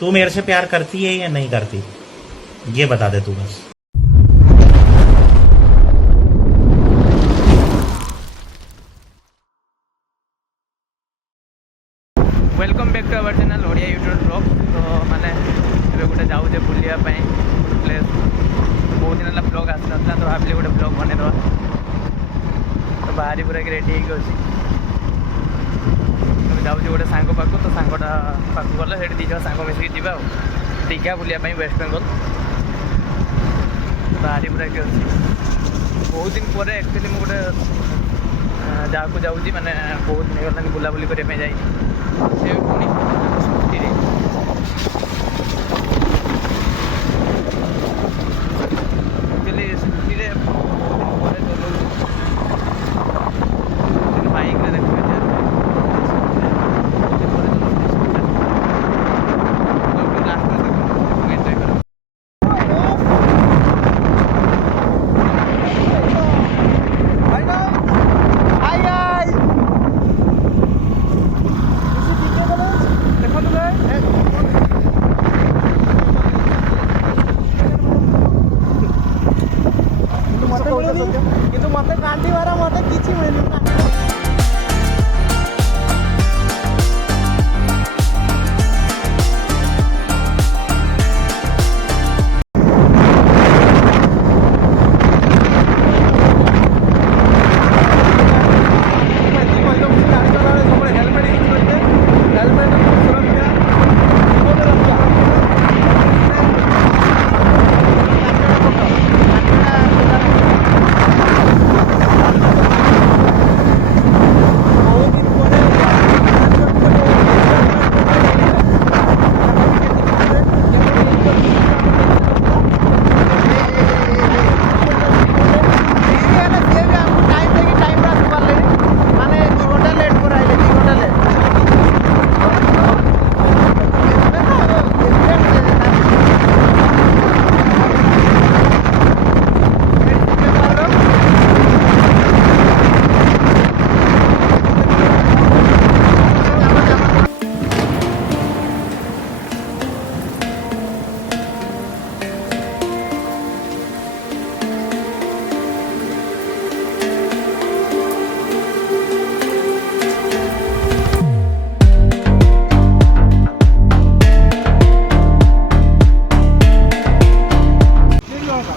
तू मेरे से प्यार करती है या नहीं करती, ये बता दे तू बस। Welcome back to our channel Odia YouTube blog. तो मैंने गोटे जाऊे बुलाया प्लेस बहुत दिन है ब्लॉग आसी ना तो भाविली गोटे ब्लॉग बनईदे तो बाहरी पूरा रेडी होगी अच्छी जाऊँ गोटे सांग पाक तो सांगटा पाक गले से दी जन सांग मिसिक जा दीघा बुलायापाई वेस्ट बेंगल बाहरी पूरा कि अच्छी बहुत दिन पर एक्चुअली मुझे जहाँ जाऊँगी मैंने बहुत दिन होगा बुलाबुली करने जाए से पुणी छुट्टी एक्चुअली छुट्टी बाइक देखते କିନ୍ତୁ ମତେ କାନ୍ଦିବାର ମତେ କିଛି ମିଳୁନି।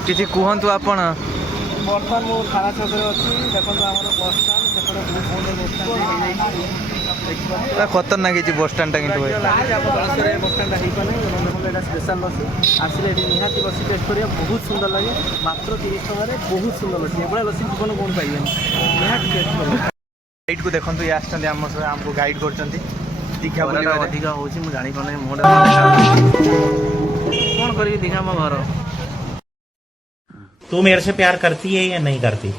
किसी कहतु आपण ବର୍ତ୍ତମାନ ମୁଁ ଖାନା ଛକରେ ଅଛି। ଦେଖନ୍ତୁ ଆମର ବସଷ୍ଟାଣ୍ଡ ସେପଟେ ବହୁତ ସୁନ୍ଦର ବସଷ୍ଟାଣ୍ଡ खतरनाक बसस्टाण्डटा कि बसଷ୍ଟାଣ୍ଡଟା ହେଇପାରେ। ଦେଖନ୍ତୁ ଏଇଟା ସ୍ପେଶାଲ ଲସି ଆସିଲେ ଏଠି ନିହାତି ଲସି ଟେଷ୍ଟ କରିବା ବହୁତ ସୁନ୍ଦର ଲାଗେ। ମାତ୍ର 30 ଟଙ୍କାରେ ବହୁତ ସୁନ୍ଦର ଲସି ଏଭଳିଆ ଲସି ଜୀବନ କ'ଣ ପାଇବେନି ନିହାତି ଟେଷ୍ଟ କରିବା। गाइड को देखो ये आसछन्ती आमको गाइड करछन्ती दीघा बुलिबा ଅଧିକ ହେଉଛି ମୁଁ ଜାଣିପାରୁନି ମୋଟା କ'ଣ କରିବି ଦୀଘା ମୋ ଘର। तू मेरे से प्यार करती है या नहीं करती,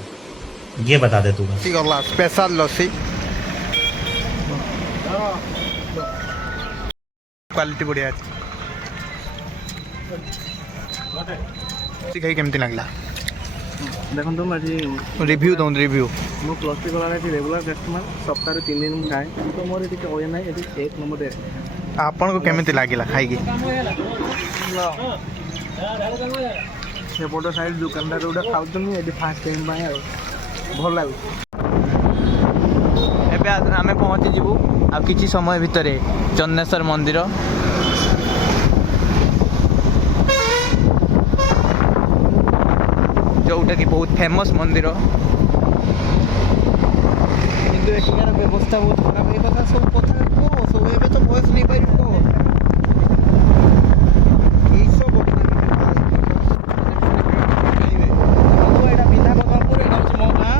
ये बता दे तू बस। गला स्पेशल लसी क्वालिटी बढ़िया अच्छी खाई केमती लगला ଦେଖନ୍ତୁ ମୁଁ ଏଠି रिव्यू दौन रिव्यू ମୁଁ ପ୍ଲସ୍ ଥ୍ରୀ କଲାବେଳେ ଏଠି ରେଗୁଲାର କଷ୍ଟମର ସପ୍ତାହରେ 3 ଦିନ ମୁଁ ଖାଏ ତ ମୋର ଏଠି କହିବା ନାହିଁ ଏଠି 1 ନମ୍ବର ଟେଷ୍ଟ। आपन को केमती लागिला खाई ସେପଟ ସାଇଡ୍ ଦୋକାନଦାର ଗୁଡ଼ା ଖାଉଛନ୍ତି ଏଠି ଫାଷ୍ଟ ଟାଇମ୍ ପାଇଁ ଆଉ ଭଲ ଲାଗୁଛି। ଏବେ ଆମେ ପହଞ୍ଚି ଯିବୁ ଆଉ କିଛି ସମୟ ଭିତରେ ଚନ୍ଦନେଶ୍ୱର ମନ୍ଦିର। जोटा कि बहुत फेमस मंदिर କିନ୍ତୁ ଏଠିକାର ବ୍ୟବସ୍ଥା ବହୁତ ଖରାପ। ଏଇ କଥା ସବୁ କଥା କୁହ ସବୁ ଏବେ ତ ଭଏସ୍ ନେଇପାରିବି କୁହ ଏଇସବୁ ଏଇଟା ବିଧାନଗରପୁର ଏଇଟା ହେଉଛି ମୋ ଗାଁ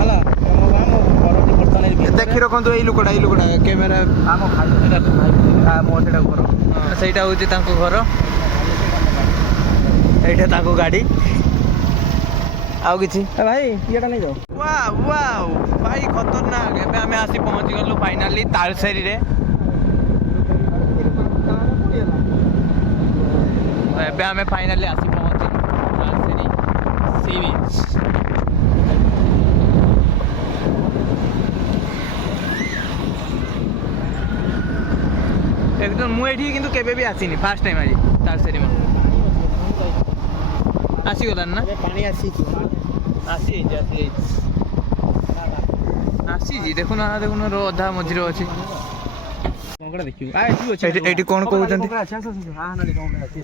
ହେଲା ମୋ ଗାଁ ମୋ ଘରଟି ବର୍ତ୍ତମାନ देखी रखु यही लुकटा कैमेरा ଆମ ଭାଇ ମୋ ସେଇଟା ଘର ସେଇଟା ହେଉଛି ତାଙ୍କ ଘର ଏଇଟା ତାଙ୍କ ଗାଡ଼ି ଆଉ କିଛି ଭାଇ ଇଏଟା ନେଇଯାଅ। वाव भाई खतरनाक एबे आमे आसी पहुंची गलु फाइनली तालसेरी रे। एबे आमे फाइनली आसी पहुंची तालसेरी सी बीच। एकदम मुझे किंतु केबे भी आसीनी फास्ट टाइम आज तालचेरी में आसीगलान ना पानी आसीची आसीजी देखो ना रो अधा मझिरे अछि କଙ୍କଡ଼ା ଦେଖିବୁ ଏଠି ଅଛି एठी कोन कहउचंती କଙ୍କଡ଼ା ଅଛି ହଁ ନାଲି କଙ୍କଡ଼ା ଅଛି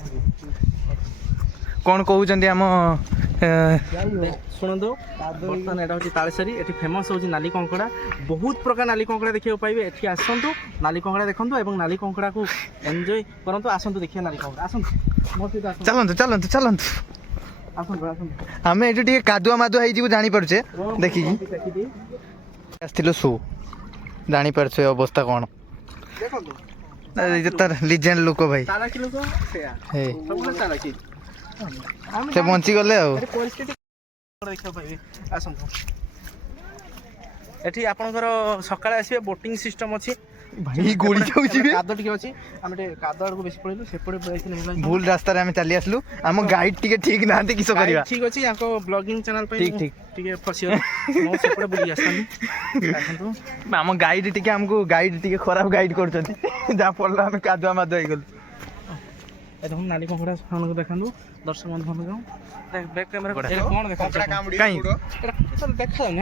कोन कहउचंती हम ଶୁଣନ୍ତୁ ବର୍ତ୍ତମାନ ଏଇଟା ହେଉଛି ତାଳସାରୀ ଏଠି ଫେମସ୍ ହେଉଛି ନାଲି କଙ୍କଡ଼ା ବହୁତ ପ୍ରକାର ନାଲି କଙ୍କଡ଼ା ଦେଖିବାକୁ ପାଇବେ ଏଠି ଆସନ୍ତୁ ନାଲି କଙ୍କଡ଼ା ଦେଖନ୍ତୁ ଏବଂ ନାଲି କଙ୍କଡ଼ାକୁ ଏନ୍ଜୟ କରନ୍ତୁ ଆସନ୍ତୁ ଦେଖିବା ନାଲି କଙ୍କଡ଼ା ଆସନ୍ତୁ ମୋ ସହିତ ଆସନ୍ତୁ चलंतु चलंतु चलंतु ଆସନ୍ତୁ ଆସନ୍ତୁ आमे एठी ଟିକେ कादुआ मादुआ हेइ जिवु जानि परछे देखि ଦେଖିକି आस्थिलो सु जानि परछे अवस्था कोन ଦେଖନ୍ତୁ ये तार लीजेंड लोक भाई ତାରାକି ଲୋକ ସେୟା हे ସବୁବେଳେ ତାରାକି से बंची गले आ ଏଠି ପରିସ୍ଥିତି ଦେଖିବାକୁ ପାଇବେ ଆସନ୍ତୁ ଏଠି ଆପଣଙ୍କର ସକାଳେ ଆସିବେ ବୋଟିଂ ସିଷ୍ଟମ ଅଛି भाई गोली जाउची बे କାଦ ଟିକେ ଅଛି ଆମେ ଟିକେ କାଦ ଆଡକୁ ବେଶୀ ପଳେଇଲୁ ସେପଟେ ଯାଇଥିଲେ ହେଲା भूल रास्ता रे आमे चली आसलु हम गाइड टिके ठीक नांते किसो करिवा ଠିକ ଅଛି ୟାଙ୍କ ବ୍ଲଗିଂ ଚ୍ୟାନେଲ ପାଇଁ ଠିକ, ଠିକ। ଟିକେ ଫସିବ ମୁଁ ସେପଟେ ବୁଲି ଆସନ୍ତୁ ଆସନ୍ତୁ हम गाइड टिके हमको गाइड टिके खराब गाइड करछथि जा पड़ला हम कादुआ मादुआ हेइ गल ଏ ଦେଖନ୍ତୁ ନାଲି କଙ୍କଡ଼ା ସେମାନଙ୍କୁ ଦେଖାନ୍ତୁ ଦର୍ଶକ ବନ୍ଧୁ ଯାଉ ବ୍ୟାକ୍ କ୍ୟାମେରା କଣ ଦେଖାନ୍ତୁ काई ଦେଖାଯାଉନି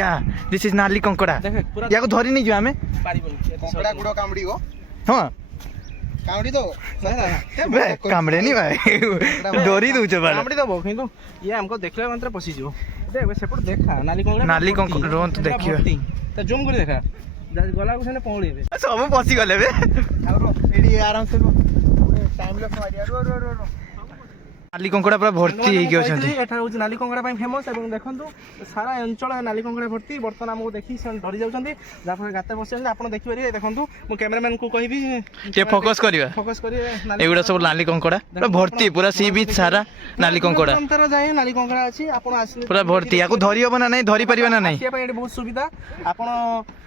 या दिस इज नाली कंकड़ा ଦେଖ ପୁରା याको धरि नै जो हमें ପାରିବନି କଙ୍କଡ଼ା ଗୁଡ଼ କାମୁଡ଼ିବ हां କାମୁଡ଼ି ଦବ बे कामड़े नहीं भाई डोरी दूछ बाला କାମୁଡ଼ି ଦେବ କିନ୍ତୁ ଇଏ ଆମକୁ ଦେଖିଲା ମାତ୍ରେ ପଶିଯିବ ଦେଖ ସେପଟେ ଦେଖା ନାଲି କଙ୍କଡ଼ା ନାଲି କଙ୍କଡ଼ା ରୁହନ୍ତୁ ଦେଖିବା। ତା ଜୁମ୍ କରି ଦେଖା ଗଲାକୁ ସେନେ ପହଳିବେ सब पसी गले बे ଏଠି ଆରାମସେ ଟାଇମ୍ ଲସ୍ ମାରିଆ ରୁହ ରୁହ ରୁହ नाली कंकड़ा पूरा भर्ती हेइ कि अछंती ଏଟା ହେଉଛି ନାଲି କଙ୍କଡ଼ା ପାଇଁ ଫେମସ୍ ଏବଂ ଦେଖନ୍ତୁ ସାରା ଅଞ୍ଚଳ ନାଲି କଙ୍କଡ଼ା ଭର୍ତ୍ତି ବର୍ତ୍ତମାନ ଆମକୁ ଦେଖି ସେମାନେ ଡରି ଯାଉଛନ୍ତି ଯାହାଫଳରେ ଗାତ ବସିଛନ୍ତି ଆପଣ ଦେଖିପାରିବେ ଦେଖନ୍ତୁ ମୁଁ କ୍ୟାମେରାମ୍ୟାନକୁ କହିବି के फोकस करिवा ଫୋକସ୍ କରିବେ एगुडा सब नाली कंकड़ा पूरा भर्ती पूरा सी बीच सारा नाली कंकड़ा ଅନ୍ତର ଯାଏ ନାଲି କଙ୍କଡ଼ା ଅଛି ଆପଣ ଆସିଲେ पूरा भर्ती याको धरि हबो ना नै धरि परिबा ना नै ଆସିବା ପାଇଁ ଏଠି ବହୁତ ସୁବିଧା ଆପଣ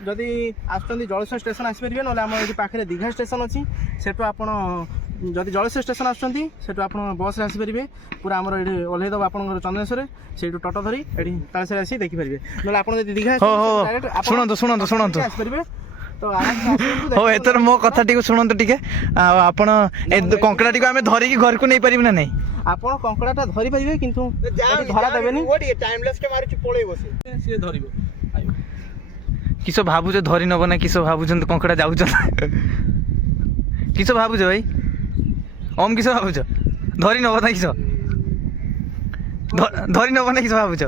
ଯଦି ଆସୁଛନ୍ତି ଜଳେଶ୍ୱର ଷ୍ଟେସନ ଆସିପାରିବେ ନହେଲେ ଆମର ଏଠି ପାଖରେ ଦୀଘା ଷ୍ଟେସନ ଅଛି ସେଠୁ ଆପଣ ଯଦି ଜଳେଶ୍ୱର ଷ୍ଟେସନ ଆସୁଛନ୍ତି ସେଠୁ ଆପଣ ବସ୍ରେ ଆସିପାରିବେ ପୁରା ଆମର ଏଠି ଓହ୍ଲେଇ ଦେବ ଆପଣଙ୍କର ଚନ୍ଦନେଶ୍ୱରରେ ସେଇଠୁ ଟୋଟୋ ଧରି ଏଠି ତାଳସାରୀ ଆସି ଦେଖିପାରିବେ ନହେଲେ ଆପଣ ଯଦି ଦୀଘା हो हो सुनंतु सुनंतु ଆସିପାରିବେ ତ ଆରାମସେ ଆସନ୍ତୁ हो एतर मो कथा टिको सुनंतु टिके आपण ए कंकड़ा टिको हमें धरि की घर को नै परिबना नै ଆପଣ କଙ୍କଡ଼ାଟା ଧରି ପାରିବେ କିନ୍ତୁ ଏଠି ଧରା ଦେବେନି ଟିକେ ଟାଇମ୍ ଲସ୍ କେ ମାରୁଛି ପଳେଇବ ସେ ସିଏ ଧରିବ ଆଇବ किसो भाबुछ धरि नब ना किसो भाबुछन कंकड़ा जाउछ किसो भाबुछ भाई ओम किसो भाबुछ धरि नब ना किसो धरि नब ना किसो भाबुछ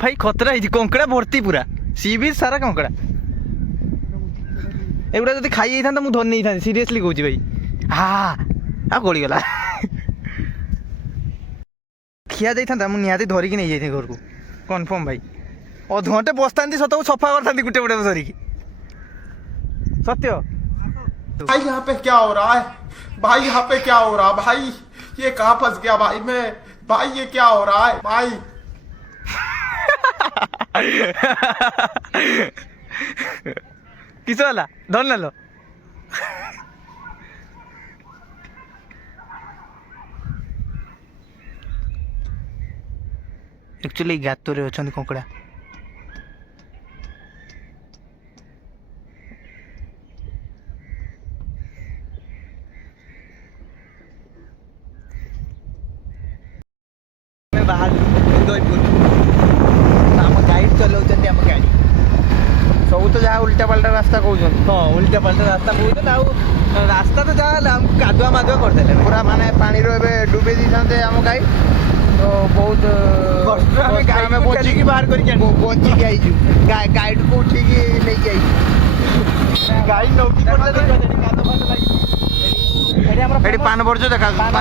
भाई खतरा है कंकड़ा भर्ती पूरा सी बीच सारा कंकड़ा एगुड़ा जब खाई था मुझे धर नहीं था सीरियसली कहूँ भाई हाँ आ गली गला खिया जाता मुझे निहाती धरिकी नहीं जाइए घर को कन्फर्म भाई अध घंटे बसता सत सफा करता गुटे गुटे धरिकी सत्य भाई यहाँ पे क्या हो रहा है भाई यहाँ पे क्या हो रहा है भाई ये कहाँ फंस गया भाई मैं भाई ये क्या हो रहा है भाई किस वाला धर ना लो एक्चुअली गात रे अच्छा कंकड़ा बाहर उदयपुर आम गाइड चलाउछन्ती आम गाड़ी सब तो जहाँ उल्टा पाल्टा रास्ता कहउछन हाँ उल्टा पाल्टा रास्ता कहउछन आ रास्ता तो जहाँ कादुआ मादुआ करदेले पूरा माने पानी रो एबे डुबे दी थांते हम गाई तो बहुत कष्ट रे हमें गाई में बची की बाहर करके बची के आइजु गाइड को उठी के ले के आइजु गाड़ी नौकी करले तो କାଦ ଫାଦ ଲାଗି ଏଠି ଆମର एडी पान बर्ज देखा पान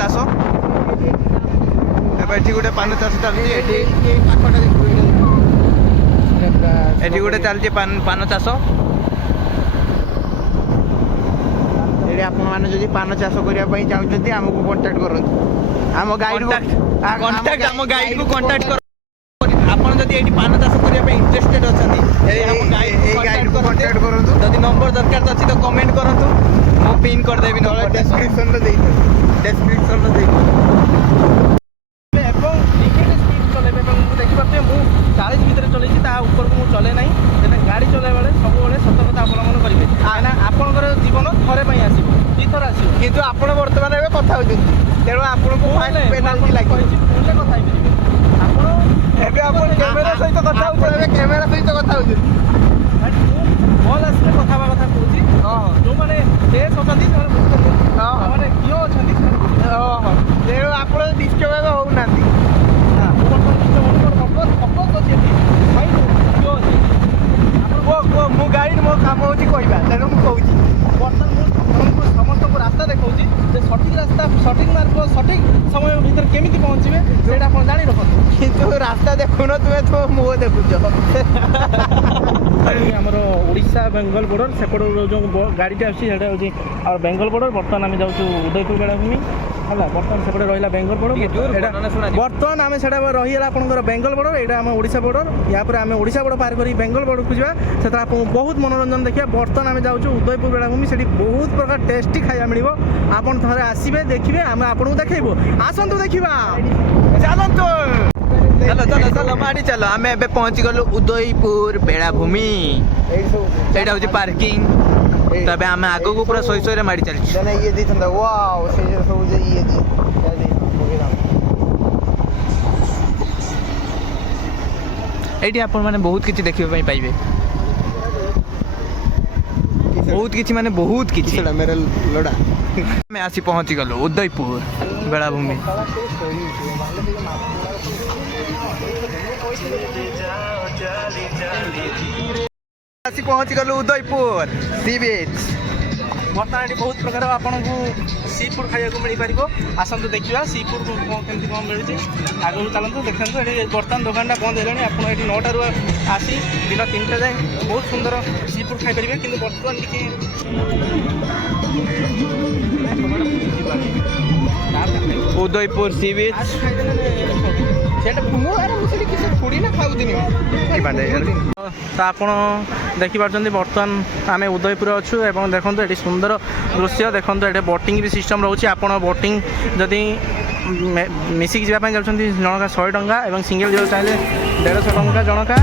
चाष एठी गोटे पान चाष चलती एठी गोटे चलती पान चाष एडी आपण माने जदी पान चाष करिया पई चाहुचंती हमकु कांटेक्ट करंतु हम गाइड कांटेक्ट हम गाइड को कांटेक्ट कर आपण जदी एठी पान चाष करिया पे इंटरेस्टेड अछंती ए गाइड को कांटेक्ट करंतु जदी नंबर दरकार अछि तो कमेंट करंतु मो पिन कर देबी नंबर डेस्क्रिप्शन रे डेस्क्रिप्शन रे ଏବଂ ଲିମିଟେଡ଼ ସ୍ପିଡ୍ ଚଲେଇବେ ଏବଂ ମୁଁ ଦେଖିପାରୁଥିବେ ମୁଁ 40 ଭିତରେ ଚଲେଇଛି ତା ଉପରକୁ ମୁଁ ଚଲେ ନାହିଁ ତେଣୁ ଗାଡ଼ି ଚଲେଇବା ବେଳେ ଏନର୍ଜି ଲାଗିଛି ଫୋନ୍ରେ କଥା ହେଇପାରିବେ ଆପଣ ଏବେ ଆପଣ କ୍ୟାମେରା ସହିତ କଥା ଆପଣ ଏବେ କ୍ୟାମେରା ସହିତ କଥା ହେଉଛନ୍ତି କଲ୍ ଆସିଲେ କଥା ହେବା କଥା କହୁଛି ଯେଉଁମାନେ ଡେସ୍ ଅଛନ୍ତି ସେମାନେ ବୁଝୁଛନ୍ତି ଯେଉଁମାନେ ଝିଅ ଅଛନ୍ତି ତେଣୁ ଆପଣ ଡିଷ୍ଟର୍ବ ଏବେ ହଉନାହାନ୍ତି। ମୁଁ ବର୍ତ୍ତମାନ ଫୋକସ୍ ଅଛି ଏଠି ଭାଇ ଝିଅ ଅଛି ମୁଁ ଗାଇଡ଼ ମୋ କାମ ହେଉଛି କହିବା ତେଣୁ ମୁଁ କହୁଛି ବର୍ତ୍ତମାନ ମୁଁ ଆପଣଙ୍କୁ ସମସ୍ତଙ୍କୁ ରାସ୍ତା ଦେଖାଉଛି ଯେ ସଠିକ୍ ରାସ୍ତା ସଠିକ୍ ମାର୍ଗ ସଠିକ୍ ସମୟ ଭିତରେ କେମିତି ପହଞ୍ଚିବେ ସେଇଟା ଆପଣ ଜାଣି ରଖନ୍ତୁ କିନ୍ତୁ ରାସ୍ତା ଦେଖୁନ ତୁମେ ତୁମ ମୁହଁ ଦେଖୁଛ। ଆମର ଓଡ଼ିଶା ବେଙ୍ଗଲ ବର୍ଡର ସେପଟ ଯେଉଁ ଗାଡ଼ିଟା ଆସୁଛି ସେଇଟା ହେଉଛି ଆଉ ବେଙ୍ଗଲ ବର୍ଡର ବର୍ତ୍ତମାନ ଆମେ ଯାଉଛୁ ଉଦୟପୁର ବେଳାଭୂମି ହେଲା ବର୍ତ୍ତମାନ ସେପଟେ ରହିଲା ବେଙ୍ଗଲ ବର୍ଡର ବର୍ତ୍ତମାନ ଆମେ ସେଇଟା ରହିଗଲା ଆପଣଙ୍କର ବେଙ୍ଗଲ ବର୍ଡର ଏଇଟା ଆମ ଓଡ଼ିଶା ବର୍ଡର ୟା ପରେ ଆମେ ଓଡ଼ିଶା ବର୍ଡର ପାର କରି ବେଙ୍ଗଲ ବର୍ଡରକୁ ଯିବା ସେତେବେଳେ ଆପଣଙ୍କୁ ବହୁତ ମନୋରଞ୍ଜନ ଦେଖିବା ବର୍ତ୍ତମାନ ଆମେ ଯାଉଛୁ ଉଦୟପୁର ବେଳାଭୂମି ସେଠି ବହୁତ ପ୍ରକାର ଟେଷ୍ଟି ଖାଇବା ମିଳିବ ଆପଣ ଥରେ ଆସିବେ ଦେଖିବେ ଆମେ ଆପଣଙ୍କୁ ଦେଖେଇବୁ ଆସନ୍ତୁ ଦେଖିବା ଚାଲନ୍ତୁ ଚାଲ ଚାଲ ଚାଲ ମାଡ଼ି ଚାଲ ଆମେ ଏବେ ପହଞ୍ଚି ଗଲୁ ଉଦୟପୁର ବେଳାଭୂମି ସେଇଟା ହେଉଛି ପାର୍କିଂ ତ ଏବେ ଆମେ ଆଗକୁ ପୁରା ଶୋଇ ଶୋଇରେ ମାଡ଼ି ଚାଲିଛୁ ଇଏ ଦେଇଥାନ୍ତା ୱାଓ ସେ ସବୁ ଯେ ଇଏ ଏଇଠି ଆପଣମାନେ ବହୁତ କିଛି ଦେଖିବା ପାଇଁ ପାଇବେ ବହୁତ କିଛି ମାନେ ବହୁତ କିଛି ଆମେ ଆସି ପହଞ୍ଚି ଗଲୁ ଉଦୟପୁର ବେଳାଭୂମି ଆସି ପହଞ୍ଚି ଗଲୁ ଉଦୟପୁର ସି ବିଚ୍ ବର୍ତ୍ତମାନ ଏଠି ବହୁତ ପ୍ରକାର ଆପଣଙ୍କୁ ସି ଫୁଡ୍ ଖାଇବାକୁ ମିଳିପାରିବ ଆସନ୍ତୁ ଦେଖିବା ସି ଫୁଡ୍ କେମିତି କ'ଣ ମିଳୁଛି ଆଗକୁ ଚାଲନ୍ତୁ ଦେଖନ୍ତୁ ଏଠି ବର୍ତ୍ତମାନ ଦୋକାନଟା ବନ୍ଦ ହେଲାଣି ଆପଣ ଏଠି 9ଟାରୁ ଆସି ଦିନ 3ଟା ଯାଏ ବହୁତ ସୁନ୍ଦର ସି ଫୁଡ୍ ଖାଇପାରିବେ କିନ୍ତୁ ବର୍ତ୍ତମାନ ଟିକେ ଉଦୟପୁର ସି ବିଚ୍ ସେଇଟା ମୁଁ ସେଠି କିଛି ଥୋଡ଼ି ନା ଖାଉଥିନି ତ ଆପଣ ଦେଖିପାରୁଛନ୍ତି ବର୍ତ୍ତମାନ ଆମେ ଉଦୟପୁର ଅଛୁ ଏବଂ ଦେଖନ୍ତୁ ଏଠି ସୁନ୍ଦର ଦୃଶ୍ୟ ଦେଖନ୍ତୁ ଏଠି ବୋଟିଂ ବି ସିଷ୍ଟମ୍ ରହୁଛି ଆପଣ ବୋଟିଂ ଯଦି ମିଶିକି ଯିବା ପାଇଁ ଯାଉଛନ୍ତି ଜଣକା 100 ଟଙ୍କା ଏବଂ ସିଙ୍ଗଲ୍ ଯିବାକୁ ଚାହିଁଲେ 150 ଟଙ୍କା ଜଣକା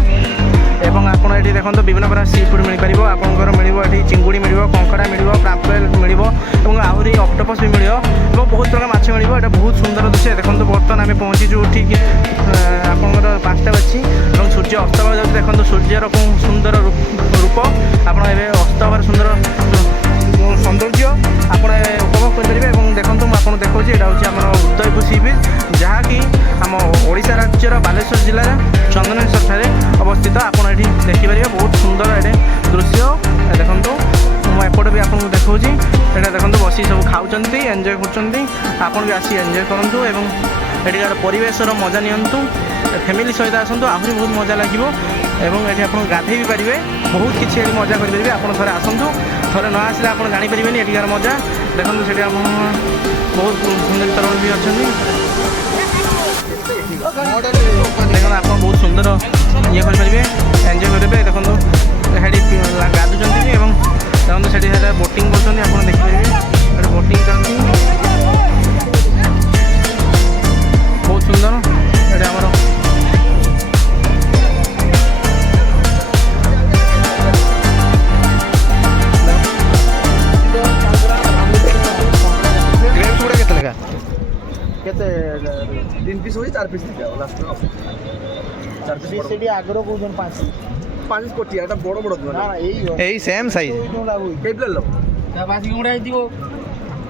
ଏବଂ ଆପଣ ଏଠି ଦେଖନ୍ତୁ ବିଭିନ୍ନ ପ୍ରକାର ସି ଫୁଡ୍ ମିଳିପାରିବ ଆପଣଙ୍କର ମିଳିବ ଏଠି ଚିଙ୍ଗୁଡ଼ି ମିଳିବ କଙ୍କଡ଼ା ମିଳିବ ପାମ୍ପଲେଟ୍ ମିଳିବ ଏବଂ ଆହୁରି ଅକ୍ଟୋପସ୍ ବି ମିଳିବ ଏବଂ ବହୁତ ପ୍ରକାର ମାଛ ମିଳିବ ଏଇଟା ବହୁତ ସୁନ୍ଦର ଦୃଶ୍ୟ ଦେଖନ୍ତୁ ବର୍ତ୍ତମାନ ଆମେ ପହଞ୍ଚିଛୁ ଠିକ୍ ଆପଣଙ୍କର 5ଟା ଅଛି ଏବଂ ସୂର୍ଯ୍ୟ ଅସ୍ତ ହେବାକୁ ଯାଉଛି ଦେଖନ୍ତୁ ସୂର୍ଯ୍ୟର କେଉଁ ସୁନ୍ଦର ରୂପ ଆପଣ ଏବେ ଅସ୍ତ ହେବାର ସୁନ୍ଦର ସୌନ୍ଦର୍ଯ୍ୟ ଆପଣ ଉପଭୋଗ କରିପାରିବେ ଏବଂ ଦେଖନ୍ତୁ ମୁଁ ଆପଣଙ୍କୁ ଦେଖାଉଛି ଏଇଟା ହେଉଛି ଆମର ଉଦୟପୁର ସି ବିଚ୍ ଯାହାକି ଆମ ଓଡ଼ିଶା ରାଜ୍ୟର ବାଲେଶ୍ୱର ଜିଲ୍ଲାରେ ଚନ୍ଦନେଶ୍ୱରଠାରେ ଅବସ୍ଥିତ ଆପଣ ଏଠି ଦେଖିପାରିବେ ବହୁତ ସୁନ୍ଦର ଏଠି ଦୃଶ୍ୟ ଦେଖନ୍ତୁ ମୁଁ ଏପଟେ ବି ଆପଣଙ୍କୁ ଦେଖାଉଛି ଏଇଟା ଦେଖନ୍ତୁ ବସି ସବୁ ଖାଉଛନ୍ତି ଏନ୍ଜୟ କରୁଛନ୍ତି ଆପଣ ବି ଆସି ଏନ୍ଜୟ କରନ୍ତୁ ଏବଂ ଏଠିକାର ପରିବେଶର ମଜା ନିଅନ୍ତୁ ଫ୍ୟାମିଲି ସହିତ ଆସନ୍ତୁ ଆହୁରି ବହୁତ ମଜା ଲାଗିବ ଏବଂ ଏଠି ଆପଣ ଗାଧେଇ ବି ପାରିବେ ବହୁତ କିଛି ଏଠି ମଜା କରିପାରିବେ ଆପଣ ଥରେ ଆସନ୍ତୁ ଥରେ ନ ଆସିଲେ ଆପଣ ଜାଣିପାରିବେନି ଏଠିକାର ମଜା ଦେଖନ୍ତୁ ସେଠି ଆପଣ ବହୁତ ସୁନ୍ଦର ତରୁଣ ବି ଅଛନ୍ତି ଦେଖନ୍ତୁ ଆପଣ ବହୁତ ସୁନ୍ଦର ଇଏ କରିପାରିବେ ଏନ୍ଜୟ କରିପାରିବେ ଦେଖନ୍ତୁ ସେଠି ଗାଧୁଛନ୍ତି ଏବଂ ଦେଖନ୍ତୁ ସେଠି ସେଟା ବୋଟିଂ କରୁଛନ୍ତି ଆପଣ ଦେଖିପାରିବେ ସେଠି ବୋଟିଂ ଚାଲିଛି ବହୁତ ସୁନ୍ଦର ଏଠି ଆମର କେତେ 3 ପିସ୍ ହୋଇ 4 ପିସ୍ ଦିଆ ଲାଷ୍ଟ 4 ପିସ୍ ସେଠି ଆଗରୁ କହୁଛନ୍ତି 5 କୋଟିଆ এটা বড় বড় দুয়া ନା এই সেম সাইজ কেই প্লেট লো ତା ବାଜି ଗୁଣ୍ଡା ହେଇଥିବ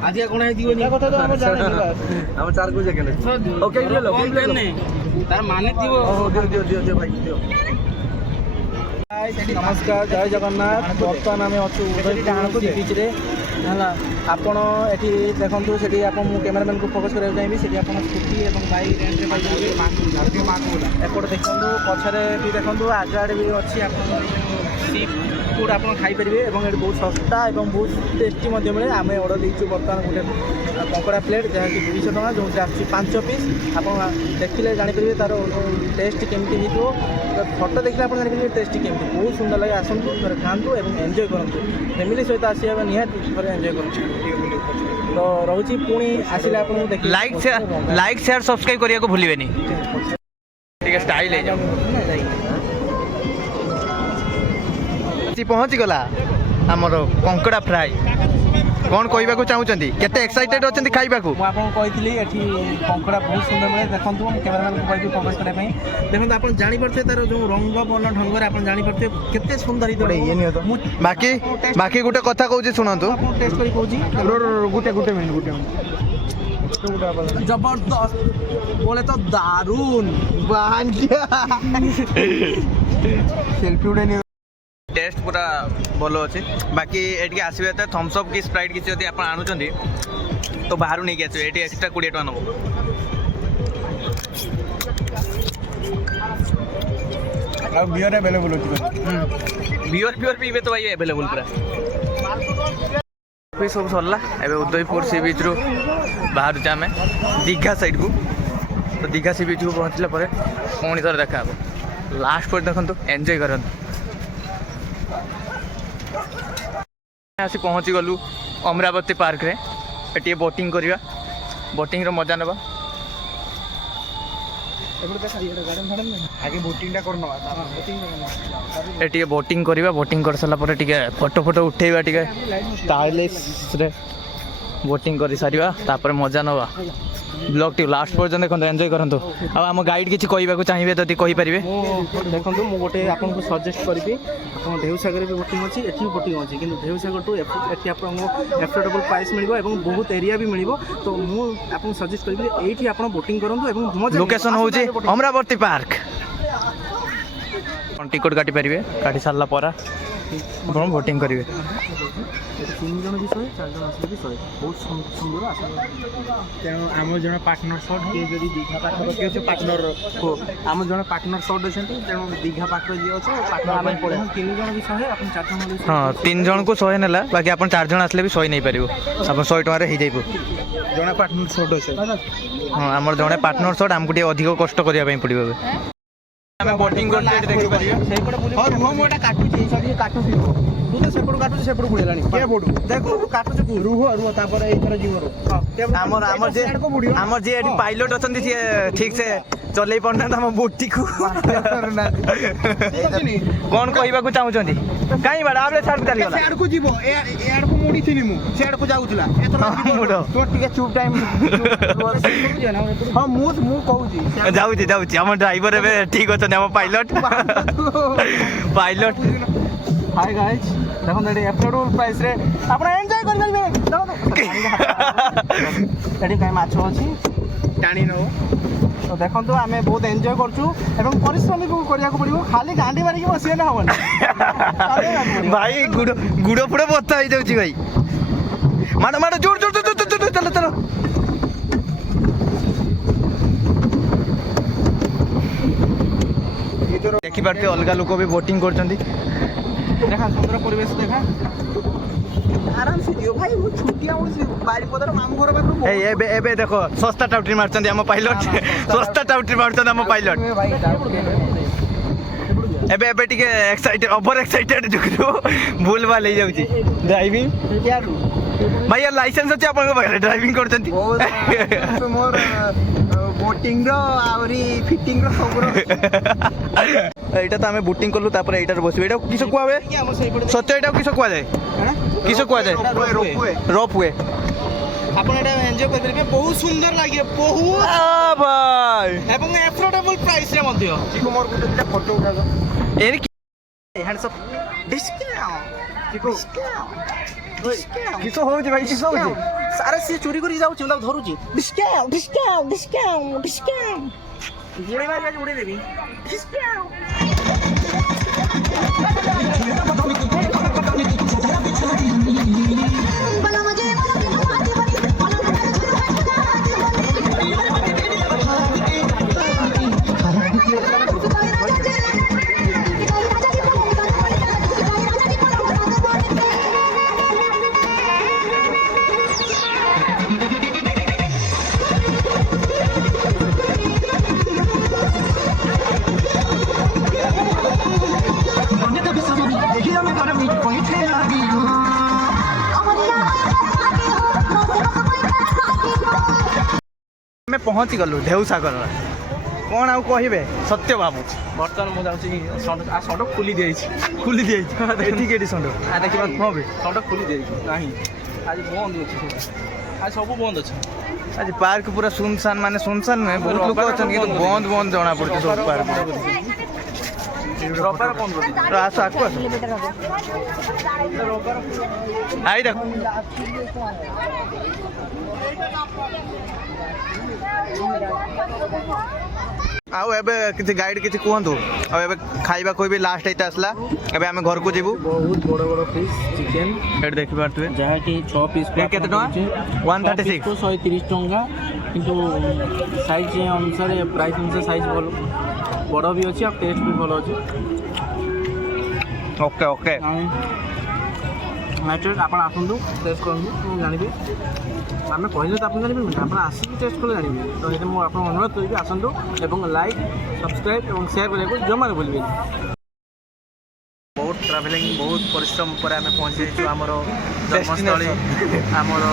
ଆଜିଆ ଗୁଣ୍ଡା ହେଇଥିବ ନି କଥା ତ ଆମେ ଜାଣିଛୁ ଆମ 4 କୋଟିଆ କେନେ ଓକେ ପ୍ଲେଟ लो କେଇ ପ୍ଲେଟ लो ତାର ମାନେ ଥିବ ଦିଅ ଭାଇ ଦିଅ ନମସ୍କାର ଜୟ ଜଗନ୍ନାଥ ବର୍ତ୍ତମାନ ଆମେ ଅଛୁ ଉଦୟପୁର ସି ବିଚ୍ରେ ହେଲା ଆପଣ ଏଠି ଦେଖନ୍ତୁ ସେଠି ଆପଣ ମୁଁ କ୍ୟାମେରାମ୍ୟାନ୍କୁ ଫୋକସ୍ କରିବାକୁ ଚାହିଁବି ସେଠି ଆପଣ ସ୍କୁଟି ଏବଂ ବାଇକ୍ ରେଣ୍ଟରେ ପାଇପାରିବେ ଏପଟେ ଦେଖନ୍ତୁ ପଛରେ ବି ଦେଖନ୍ତୁ ଆଗ ଆଡ଼େ ବି ଅଛି ଆପଣଙ୍କର ସି ଫୁଡ୍ ଆପଣ ଖାଇପାରିବେ ଏବଂ ଏଠି ବହୁତ ଶସ୍ତା ଏବଂ ବହୁତ ଟେଷ୍ଟି ମଧ୍ୟ ମିଳେ ଆମେ ଅର୍ଡ଼ର ଦେଇଛୁ ବର୍ତ୍ତମାନ ଗୋଟେ କଙ୍କଡ଼ା ପ୍ଲେଟ୍ ଯାହାକି 200 ଟଙ୍କା ଯେଉଁଥିରେ ଆସୁଛି 5 ପିସ୍ ଆପଣ ଦେଖିଲେ ଜାଣିପାରିବେ ତା'ର ଟେଷ୍ଟ କେମିତି ହେଇଥିବ ଫଟୋ ଦେଖିଲେ ଆପଣ ଜାଣିପାରିବେ ଟେଷ୍ଟ କେମିତି ବହୁତ ସୁନ୍ଦର ଲାଗେ ଆସନ୍ତୁ ଥରେ ଖାଆନ୍ତୁ ଏବଂ ଏନ୍ଜୟ କରନ୍ତୁ ଫ୍ୟାମିଲି ସହିତ ଆସିବା ନିହାତି ଥରେ ଏନ୍ଜୟ କରନ୍ତୁ ତ ରହୁଛି ପୁଣି ଆସିଲେ ଆପଣଙ୍କୁ ଦେଖି ଲାଇକ୍ ସେୟାର ସବସ୍କ୍ରାଇବ୍ କରିବାକୁ ଭୁଲିବେନି ଟିକେ ଷ୍ଟାଇଲ୍ ହେଇଯାଉ ପହଞ୍ଚିଗଲା ଆମର କଙ୍କଡ଼ା ଫ୍ରାଏ କ'ଣ କହିବାକୁ ଚାହୁଁଛନ୍ତି କେତେ ଏକ୍ସାଇଟେଡ୍ ଅଛନ୍ତି ଖାଇବାକୁ ମୁଁ ଆପଣଙ୍କୁ କହିଥିଲି ଏଠି କଙ୍କଡ଼ା ବହୁତ ସୁନ୍ଦର ମିଳେ ଦେଖନ୍ତୁ ମୁଁ କ୍ୟାମେରାମ୍ୟାନକୁ କହିବି ଫୋକସ୍ କରିବା ପାଇଁ ଦେଖନ୍ତୁ ଆପଣ ଜାଣିପାରୁଥିବେ ତାର ଯେଉଁ ରଙ୍ଗ ବର୍ଣ୍ଣ ଢଙ୍ଗରେ ଆପଣ ଜାଣିପାରୁଥିବେ କେତେ ସୁନ୍ଦର ହେଇଥିବ ମୁଁ ବାକି ଗୋଟେ କଥା କହୁଛି ଶୁଣନ୍ତୁ ଆପଣଙ୍କୁ ଟେଷ୍ଟ କରି କହୁଛି ଗୋଟେ ମିନିଟ୍ ଜବରଦସ୍ତ बोले तो दारुण सेल्फी उड़े टेस्ट पूरा भल अच्छे बाकी ये आसवे तो थम्स अप कि स्प्राइट किसी जब आप आणुंट तो बाहर नहीं आसवे ये एक्सट्रा 20 टका नब बियर अवेलेबल अच्छी बियर पीबे तो भाई अवेलेबल पूरा सब सरला एवं उदयपुर सी बीच रू बाहर आम दीघा साइड को तो दीघा सी बीच को पहुँचला पुणी थर देखा लास्ट पर देखो एंजॉय कर आसी पहुँची गलु अमरावती पार्क रे ये बोटिंग करवा बोटिंग रो मजा नवा आगे बोटिंग ये बोटिंग करवा बोटिंग कर सारा पर फोटो फोटो उठेवा स्टाइलिश रे बोटिंग कर सारिवा तापर मजा नवा ब्लॉग टी लास्ट पर्यंत देखो एंजॉय करंतु आम गाइड किसी कहवाक चाहिए जदि कहींपारे देखो मुझे गोटे आपको सजेस्ट करी आप ढेउसागर भी बोटिंग अच्छी एटी बोटिंग अच्छी कि ढेउसागर टू एटी आपको एफोर्डेबल प्राइस मिल बहुत एरिया भी मिल तो मुझे सजेस्ट करी ये आप बोटिंग करूँ लोकेशन हूँ अमरावती पार्क टिकट काटी पारे काटी सारा पर बोटिंग करेंगे 3 जन भी 100 4 जन आसले भी 100 बहुत सुंदर तेणु आम जन पार्टनर सट किए जदि दीघा पाखर किए पार्टनर को आम जन पार्टनर सट अच्छे तेणु दीघा पाखर जी अच्छे पार्टनर आम पड़े 3 जन भी 100 आप 4 जन भी हाँ 3 जन को 100 नेला बाकी आप 4 जन आसले भी 100 नहीं पारिबो आप 100 टका रे हो जाइबो जन पार्टनर सट अच्छे हाँ आमर जने पार्टनर सट आमको टे अधिक कष्ट करिया पई पड़िबो आमे बोटिंग करते देखि परिबे सेपटे बुली और रुह मोटा काटुची सरी काटुची तू तो सेपटो काटुची सेपटो बुलेलानी के बोडू देखो तू काटुची को रुह तापर एई थरा जीवरो आमर जे एटी पायलट अछंती से ठीक से चलै पड़ना हम बोटी को कोन कहबा को चाहउछंती काई बडा आपले सार चली गला सेड को जीवो एड को मोडी थिली मु सेड को जाउतला एथरा जीवो तो टिके चुप टाइम हां मु कहउची जाउची हम ड्राइवर एबे ठीक अछन हम पायलट हाय गाइस देखो एडी एफोर्डेबल प्राइस रे आपण एन्जॉय कर परिबे एडी काय माछो अछि टाणी नो तो देखो आम बहुत एंजॉय करछु एवं परिश्रम भी करिया को पड़िबो खाली गांडी मारी के बसिए ना होबन भाई गुड़ो पुड़ो बत्ता हो जाउची भाई माडो माडो जोर जोर चलो चलो देखि पारते अलग लोक भी बोटिंग करछंती देखा सुंदर परिवेश देखा आराम से दियो भाई वो छुट्टियां उसी बारी पदर मामू घर पाखरु एबे देखो सस्ता टाउटरी मारछंती हम पायलट सस्ता टाउटरी मारछंती हम पायलट एबे टिके एक्साइटेड ओवर एक्साइटेड जुकरो भूल भाल हो जाउची ड्राइविंग भाई यार लाइसेंस अछि आपन पाखरे ड्राइविंग करछंती मोर बोटिंग रो आवरी फिटिंग रो सब रो एटा तो आमे बोटिंग करलु तापर एटार बसबे एटा किस कुआवे सत्य एटा किस कुआ जाय रोप वे आपण एटा एन्जॉय कर परिबे बहुत सुंदर लागे बहुत भाई एवं एफोर्डेबल प्राइस रे मध्य चिको मोर गुटे दिटा फोटो उठा दो एरी हैंड्स अप डिस्काउंट चिको किसो होउची भाई किसो होउची सारे से चोरी करी जाउची मतलब धरुची डिस्काउंट गुड़ी मार के उड़ी देबी डिस्काउंट मैं पहुँची गलु ढेउसागर कौन आउ कहबे सत्य बाबू बर्तन मु जाउची सडक खुली खुली दिए सडक आ देखिबा कहबे सडक खुली देई नाही आज बंद अच्छे आज सब बंद अच्छे आज पार्क पूरा सुनसान माने सुनसान नुहे बहुत लोक अछन कि बंद बंद जना पड़ते सब पार्क रविवार बंद कर आस आको आस आई देख आउ एबे किछि गाइड किछि कहंतु आ एबे खाइबा कोई भी लास्ट एते आसला एबे हम घर को जीवु बहुत बड़ बड़ पीस चिकन एट देखि पारतुए जहाँ कि 6 पीस ये केते टका 136 तो 130 टंका किंतु साइज अनुसार प्राइस अनुसार साइज भल बड़ भी अच्छी और टेस्ट भी भल अच्छे ओके ओके मैटर आप आसतु टेस्ट करूँ जानवे आम कहले तो आप जानवे आप आसिक टेस्ट कले जानवे तो ये मुझे आप अनुरोध करी आसतु और लाइक सब्सक्राइब और शेयर करने को जमा भूलें बहुत ट्राभेलिंग बहुत परिश्रम पर आम पहुँची आमर जन्मस्थली आमर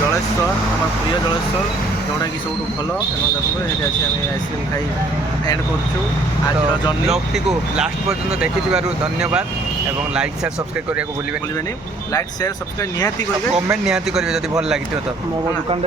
जलेश्वर आम प्रिय जलेश्वर जोटा कि सब भल देखो ये आइसक्रीम खाई एंड करुँ आज जर्नी ब्लॉगटी को लास्ट पर्यंत देखि धन्यवाद एवं लाइक शेयर सब्सक्राइब करने को भूलिबेनी लाइक शेयर सब्सक्राइब निहाती करेंगे कमेंट निहाती करेंगे जब भल लगी तो मो दुकान